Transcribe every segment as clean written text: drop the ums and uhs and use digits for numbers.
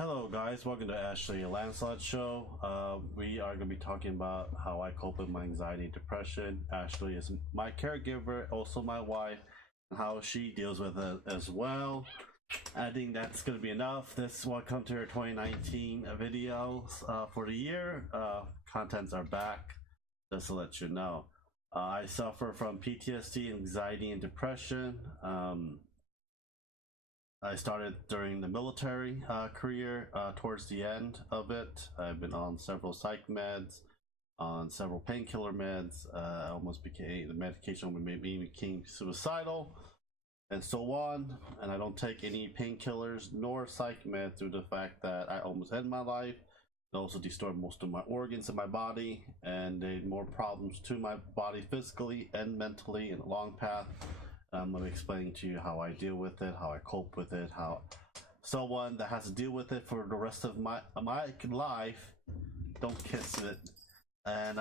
Hello guys, welcome to Ashley Lancelot Show. We are going to be talking about how I cope with my anxiety and depression. Ashley is my caregiver, also my wife, and how she deals with it as well. I think that's going to be enough. This will come to her 2019 videos for the year. Contents are back, just to let you know. I suffer from PTSD, anxiety, and depression. I started during the military career, towards the end of it. I've been on several psych meds, on several painkiller meds. I almost became, the medication made me became suicidal, and so on. And I don't take any painkillers nor psych meds due to the fact that I almost end my life. It also destroyed most of my organs in my body, and they more problems to my body physically and mentally in a long path. I'm going to explain to you how I deal with it, how I cope with it, how someone that has to deal with it for the rest of my life, don't kiss it, and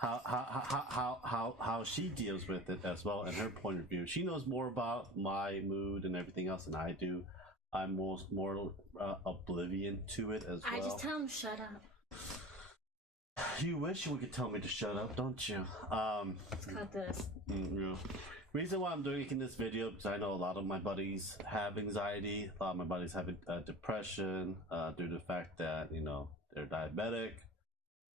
how she deals with it as well, and her point of view. She knows more about my mood and everything else than I do. I'm more oblivion to it as well. I just tell him shut up. You wish you could tell me to shut up, don't you? Let's cut this. Yeah. Reason why I'm doing this video because I know a lot of my buddies have anxiety. A lot of my buddies have depression due to the fact that, you know, they're diabetic,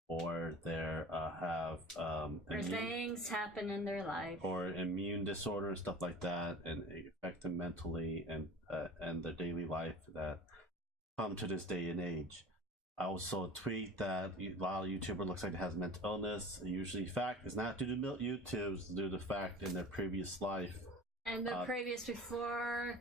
or they have or things happen in their life, or immune disorder and stuff like that, and it affect them mentally and their daily life that come to this day and age. I also tweet that while a YouTuber looks like it has mental illness, usually fact is not due to YouTube, it's due to the fact in their previous life. And the previous before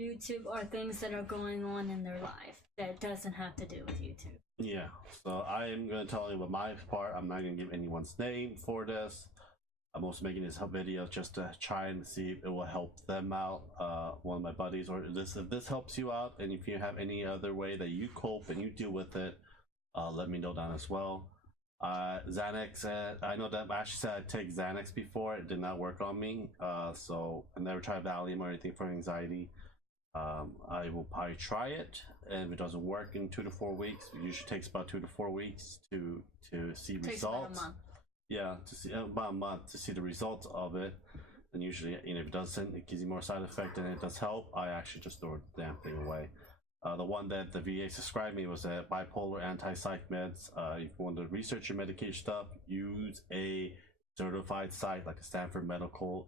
YouTube, or things that are going on in their life that doesn't have to do with YouTube. Yeah, so I am going to tell you about my part. I'm not going to give anyone's name for this. I'm also making this video just to try and see if it will help them out. One of my buddies, or if this helps you out, and if you have any other way that you cope and you deal with it, let me know down as well. Xanax, I know that Ashley said I take Xanax before. It did not work on me, so I never tried Valium or anything for anxiety. I will probably try it, and if it doesn't work in 2 to 4 weeks, it usually takes about 2 to 4 weeks to see results. About a month. Yeah, to see about a month to see the results of it. And usually, you know, if it doesn't, it gives you more side effect than it does help. I actually just throw the damn thing away. The one that the VA prescribed me was a bipolar anti-psych meds. If you want to research your medication stuff, use a certified site like a Stanford Medical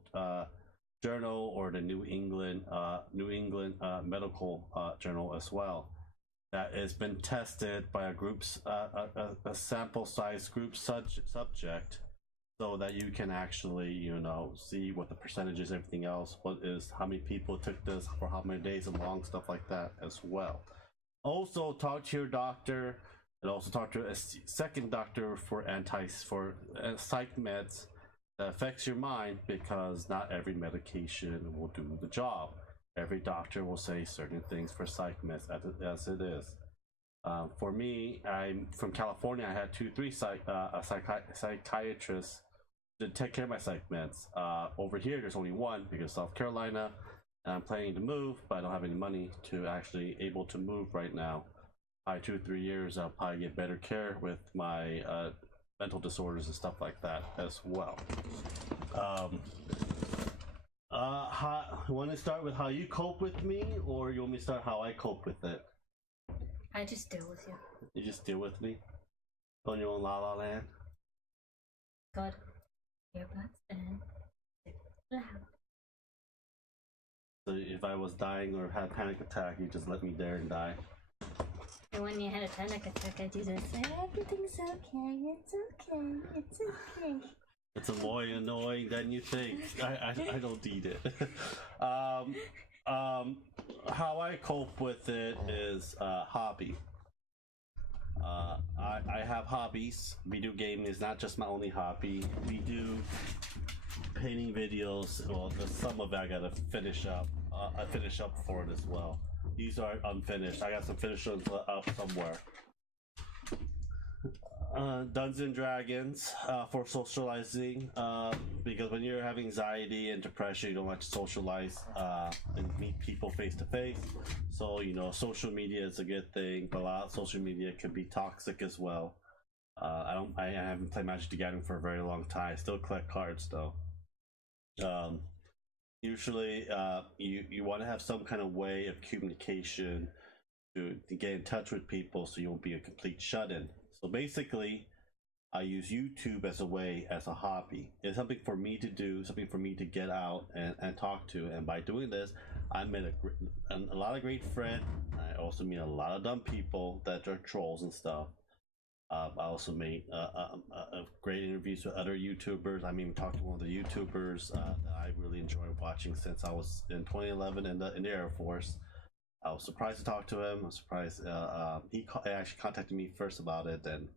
Journal or the New England Medical Journal as well. That has been tested by a sample size group subject, so that you can actually, you know, see what the percentages, everything else, what is, how many people took this for how many days and long, stuff like that as well. Also talk to your doctor, and also talk to a second doctor for psych meds that affects your mind, because not every medication will do the job. Every doctor will say certain things for psych meds as it is. For me, I'm from California. I had 2-3 psychiatrists to take care of my psych meds. Over here, there's only one, because South Carolina, and I'm planning to move, but I don't have any money to actually able to move right now. By 2 or 3 years, I'll probably get better care with my mental disorders and stuff like that as well. You want to start with how you cope with me, or you want me to start how I cope with it? I just deal with you. You just deal with me? On your own La La Land? Good. Earbuds and so if I was dying or had a panic attack, you just let me there and die? And when you had a panic attack, I do this. Everything's okay. It's okay. It's okay. It's more annoying than you think. I don't need it. How I cope with it is hobby. I have hobbies. Video gaming is not just my only hobby. We do painting videos. Well, some of it I gotta finish up. I finish up for it as well. These are unfinished. I got some finished ones up somewhere. Dungeons and Dragons for socializing, because when you're having anxiety and depression, you don't like to socialize and meet people face to face. So social media is a good thing, but a lot of social media can be toxic as well. I haven't played Magic the Gathering for a very long time. I still collect cards though. Usually, you want to have some kind of way of communication to get in touch with people, so you won't be a complete shut-in. So basically, I use YouTube as a hobby. It's something for me to do, something for me to get out and talk to. And by doing this, I met a lot of great friends. I also meet a lot of dumb people that are trolls and stuff. I also made great interviews with other YouTubers. I mean, talked to one of the YouTubers that I really enjoy watching since I was in 2011 in the Air Force. I was surprised to talk to him. I was surprised he actually contacted me first about it, and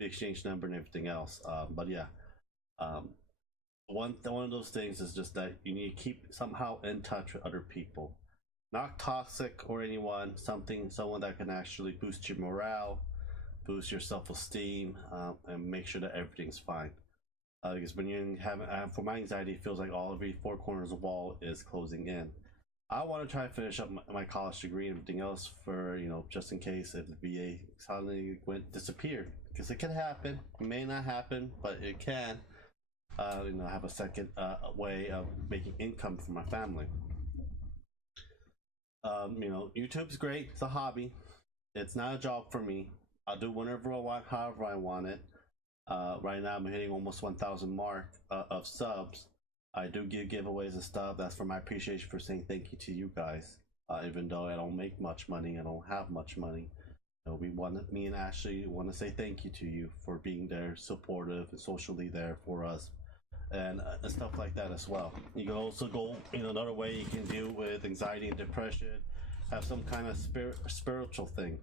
we exchanged number and everything else. But yeah, one of those things is just that you need to keep somehow in touch with other people, not toxic or anyone. Someone that can actually boost your morale, boost your self-esteem, and make sure that everything's fine. Because when you have, for my anxiety, it feels like every four corners of the wall is closing in. I want to try to finish up my college degree and everything else for, just in case if the VA suddenly disappeared. Because it can happen. It may not happen, but it can. Have a second way of making income for my family. YouTube's great. It's a hobby. It's not a job for me. I'll do whenever I want, however I want it. Right now I'm hitting almost 1,000 mark of subs. I do give giveaways and stuff. That's for my appreciation for saying thank you to you guys. Even though I don't make much money, I don't have much money. Me and Ashley want to say thank you to you for being there, supportive and socially there for us, and stuff like that as well. You can also go in another way you can deal with anxiety and depression. Have some kind of spiritual thing.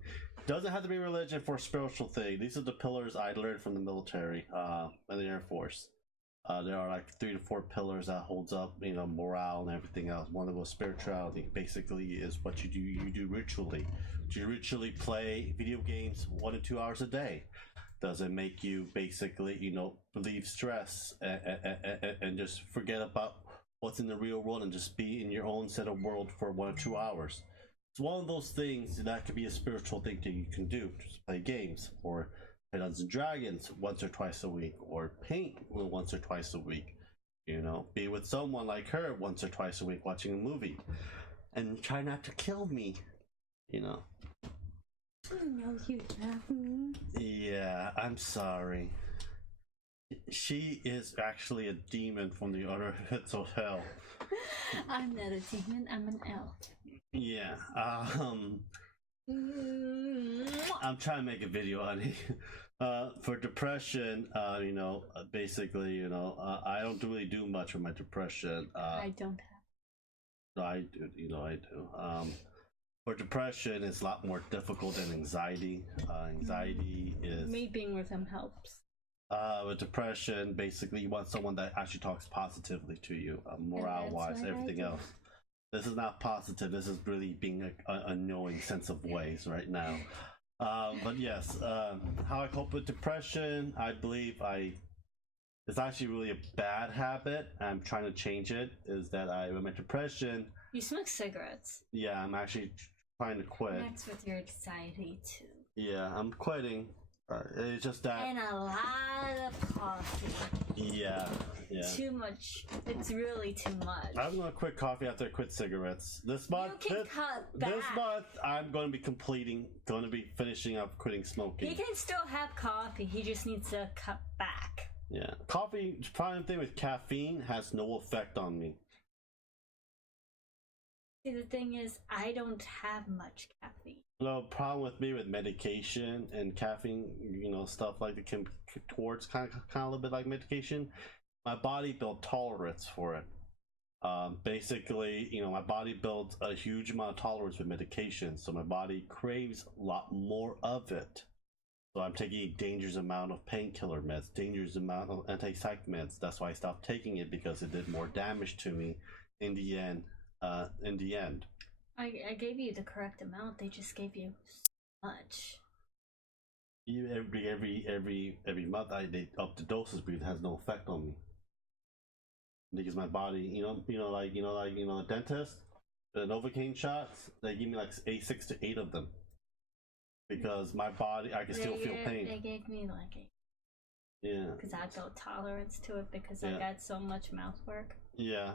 Doesn't have to be religion for a spiritual thing. These are the pillars I learned from the military and the Air Force. There are like 3 to 4 pillars that holds up, morale and everything else. One of those, spirituality, basically is what you do. You do ritually. Do you ritually play video games 1 to 2 hours a day? Does it make you basically, relieve stress and just forget about what's in the real world and just be in your own set of world for 1 or 2 hours? It's one of those things that could be a spiritual thing that you can do. Just play games or play Dungeons and Dragons once or twice a week, or paint once or twice a week. Be with someone like her once or twice a week watching a movie, and try not to kill me. No, you love me. Yeah, I'm sorry. She is actually a demon from the other pits of hell. I'm not a demon, I'm an elf. Yeah, I'm trying to make a video on it. For depression, basically, I don't really do much for my depression. I don't have. I do, I do. For depression, it's a lot more difficult than anxiety. Anxiety is... Me being with him helps. With depression, basically, you want someone that actually talks positively to you, morale-wise, everything else. This is not positive. This is really being a knowing sense of ways right now. But yes, how I cope with depression, I believe it's actually really a bad habit. I'm trying to change it. Is that with my depression... You smoke cigarettes. Yeah, I'm actually trying to quit. That's with your anxiety too. Yeah, I'm quitting. It's just that... And a lot of coffee. Yeah. Too much. It's really too much. I'm gonna quit coffee after I quit cigarettes. This month, you can cut back. This month, I'm going to be finishing up quitting smoking. He can still have coffee. He just needs to cut back. Yeah, coffee. The problem thing with caffeine has no effect on me. See, the thing is, I don't have much caffeine. The problem with me with medication and caffeine, stuff like that can towards kind of a little bit like medication. My body built tolerance for it. Basically, my body builds a huge amount of tolerance with medication, so my body craves a lot more of it. So I'm taking a dangerous amount of painkiller meds, dangerous amount of anti-psych meds. That's why I stopped taking it, because it did more damage to me in the end. I gave you the correct amount. They just gave you so much. Every month I they up the doses, but it has no effect on me because my body, the dentist, the Novocaine shots, they give me like 6 to 8 of them because my body, I can still feel pain. They gave me like a because I built tolerance to it because I got so much mouth work. Yeah,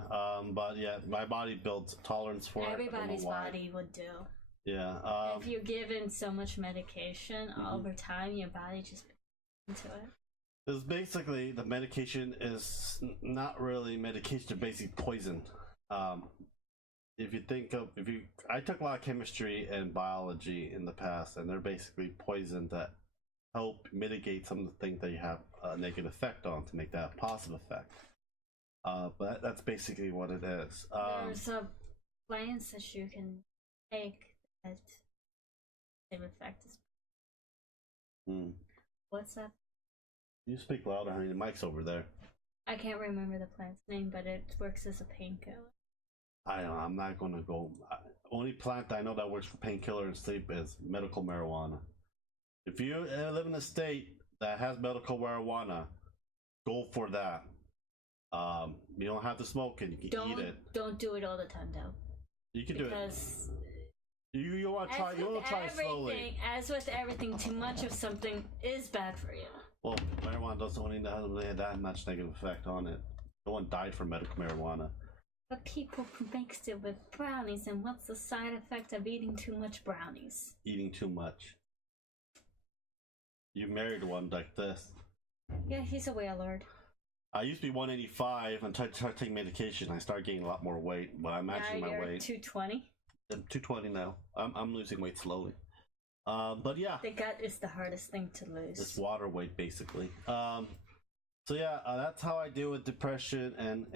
but yeah, my body builds tolerance for it. Everybody's body would do. Yeah. If you're given so much medication over time, your body just into it. Because basically, the medication is not really medication; it's basically poison. If you think of I took a lot of chemistry and biology in the past, and they're basically poison that help mitigate some of the things that you have a negative effect on to make that a positive effect. But that's basically what it is. There's plants that you can take that same effect as. What's that? You speak louder, honey. The mic's over there. I can't remember the plant's name, but it works as a painkiller. I don't know. I'm not gonna go. Only plant I know that works for painkiller and sleep is medical marijuana. If you live in a state that has medical marijuana, go for that. You don't have to smoke it. You can eat it. Don't do it all the time, though. You can do it. Because you want to try. You want to try slowly. As with everything, too much of something is bad for you. Well, marijuana doesn't really have that much negative effect on it. No one died from medical marijuana. But people mixed it with brownies, and what's the side effect of eating too much brownies? Eating too much. You married one like this. Yeah, he's a whalelord. I used to be 185 and tried to take medication. I started gaining a lot more weight, but I'm actually my weight. 220. I'm 220 now. I'm losing weight slowly. But yeah, the gut is the hardest thing to lose. It's water weight basically. So yeah, that's how I deal with depression and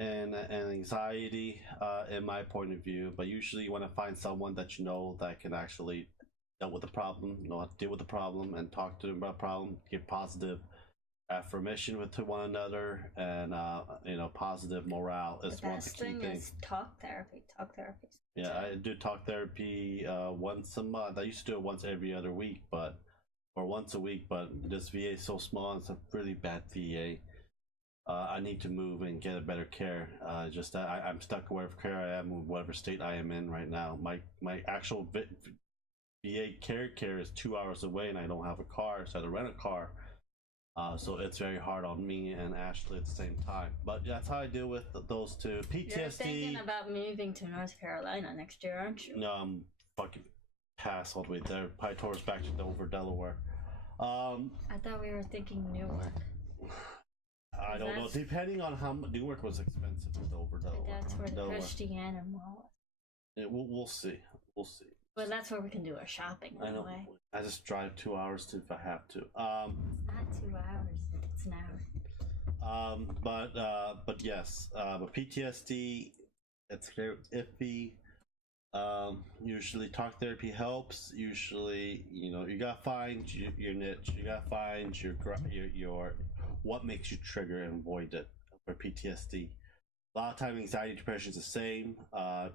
anxiety in my point of view. But usually you want to find someone that you know that can actually deal with the problem, know how to deal with the problem and talk to them about the problem, give positive affirmation to one another, and positive morale is one of the key things. The best thing is talk therapy. Yeah, I do talk therapy once a month. I used to do it once every other week, or once a week, but this VA is so small and it's a really bad VA. I need to move and get a better care. Just that I'm stuck wherever care I am, whatever state I am in right now. My actual VA care is 2 hours away, and I don't have a car, so I had to rent a car. So it's very hard on me and Ashley at the same time. But that's how I deal with those two. PTSD. You're thinking about moving to North Carolina next year, aren't you? No, I'm fucking past all the way there. Probably towards back to Dover, Delaware. I thought we were thinking Newark. I don't know. Depending on how much Newark was expensive with Dover, Delaware. That's where the Christiana Mall is. Yeah, we'll see. We'll see. Well, that's where we can do our shopping anyway. I just drive 2 hours if I have to. It's not 2 hours. It's an hour. But yes. But PTSD, it's very iffy. Usually talk therapy helps. Usually, you gotta find your niche. You gotta find your what makes you trigger and avoid it for PTSD. A lot of time anxiety and depression is the same.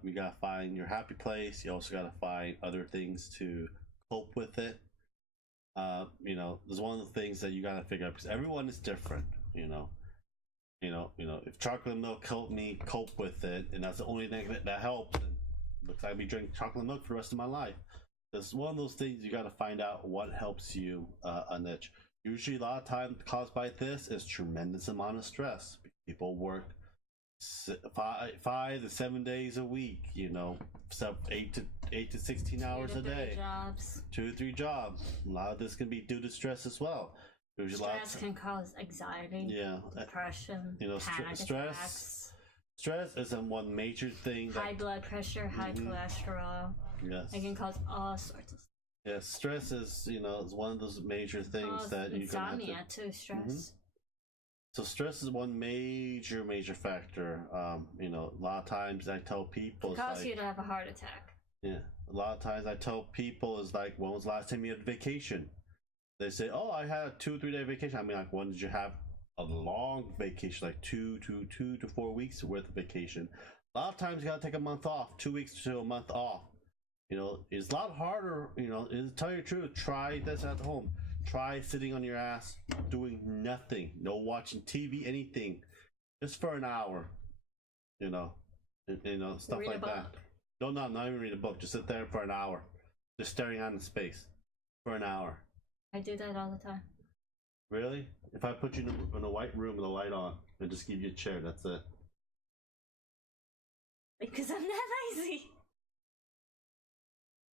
You gotta find your happy place. You also gotta find other things to cope with it. There's one of the things that you gotta figure out because everyone is different. If chocolate milk helped me cope with it, and that's the only thing that helped, then looks like I'd be drinking chocolate milk for the rest of my life. It's one of those things you gotta find out what helps you a niche. Usually, a lot of times caused by this is tremendous amount of stress. People work 5 to 7 days a week, 8 to 16 hours a day, 2 to 3 jobs. A lot of this can be due to stress as well. Stress can cause anxiety, depression, panic attacks. Stress isn't one major thing. High blood pressure, high cholesterol. Yes, it can cause all sorts of stuff. Yeah, stress is is one of those major things that you can insomnia too. Stress. So stress is one major factor. A lot of times I tell people it causes you to have a heart attack. Yeah, a lot of times I tell people is like, when was the last time you had a vacation? They say, oh, I had a 2-3 day vacation. I mean, like, when did you have a long vacation, like 2 to 4 weeks worth of vacation? A lot of times you gotta take a month off, 2 weeks to a month off. It's a lot harder. To tell you the truth, try this at home. Try sitting on your ass, doing nothing, no watching TV, anything, just for an hour. You know, stuff Read like that. No, not even read a book. Just sit there for an hour, just staring out into space for an hour. I do that all the time. Really? If I put you in a white room with a light on and just give you a chair, that's it. Because I'm not lazy.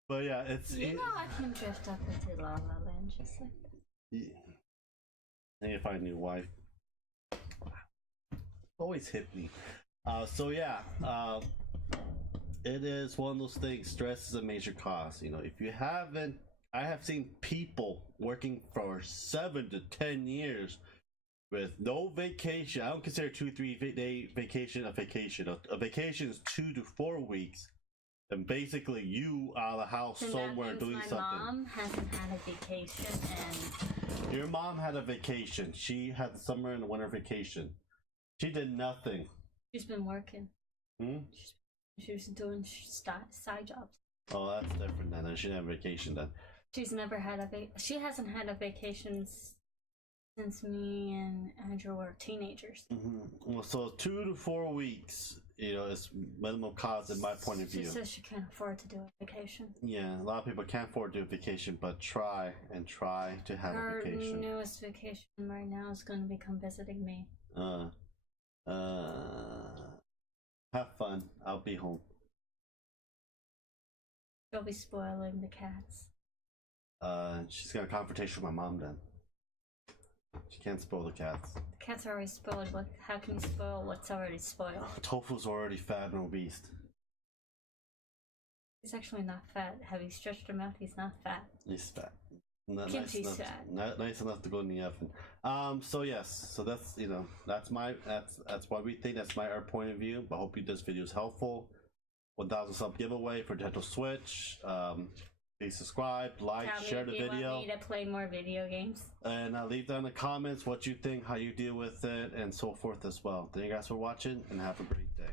But yeah, it's. I can drift up into La La Land just like that. Yeah. And you find a new wife. Always hit me. So yeah, it is one of those things. Stress is a major cause. If you haven't, I have seen people working for 7 to 10 years with no vacation. I don't consider 2-3 day vacation a vacation. A vacation is 2 to 4 weeks, and basically you out of the house and somewhere doing something. My mom hasn't had a vacation, and your mom had a vacation. She had the summer and the winter vacation. She did nothing. She's been working. She was doing side jobs. Oh, that's different then. She didn't have a vacation then. She's never had she hasn't had a vacation since me and Andrew were teenagers. Well, so 2 to 4 weeks, is minimum cost in my point of view. She says she can't afford to do a vacation. Yeah, a lot of people can't afford to do a vacation, but try to have a vacation. Her newest vacation right now is going to be come visiting me. Have fun. I'll be home. She'll be spoiling the cats. She's got a confrontation with my mom then. She can't spoil the cats. The cats are already spoiled. How can you spoil what's already spoiled? Tofu's already fat and obese. He's actually not fat. Have you stretched him out? He's not fat. He's fat. Kimchi's fat. Nice enough to go in the oven. So yes, so that's that's what we think. That's our point of view. But I hope this video is helpful. 1,000 sub giveaway for Nintendo Switch. Please subscribe, like, share the video. You want me to play more video games? And leave down in the comments what you think, how you deal with it, and so forth as well. Thank you guys for watching, and have a great day.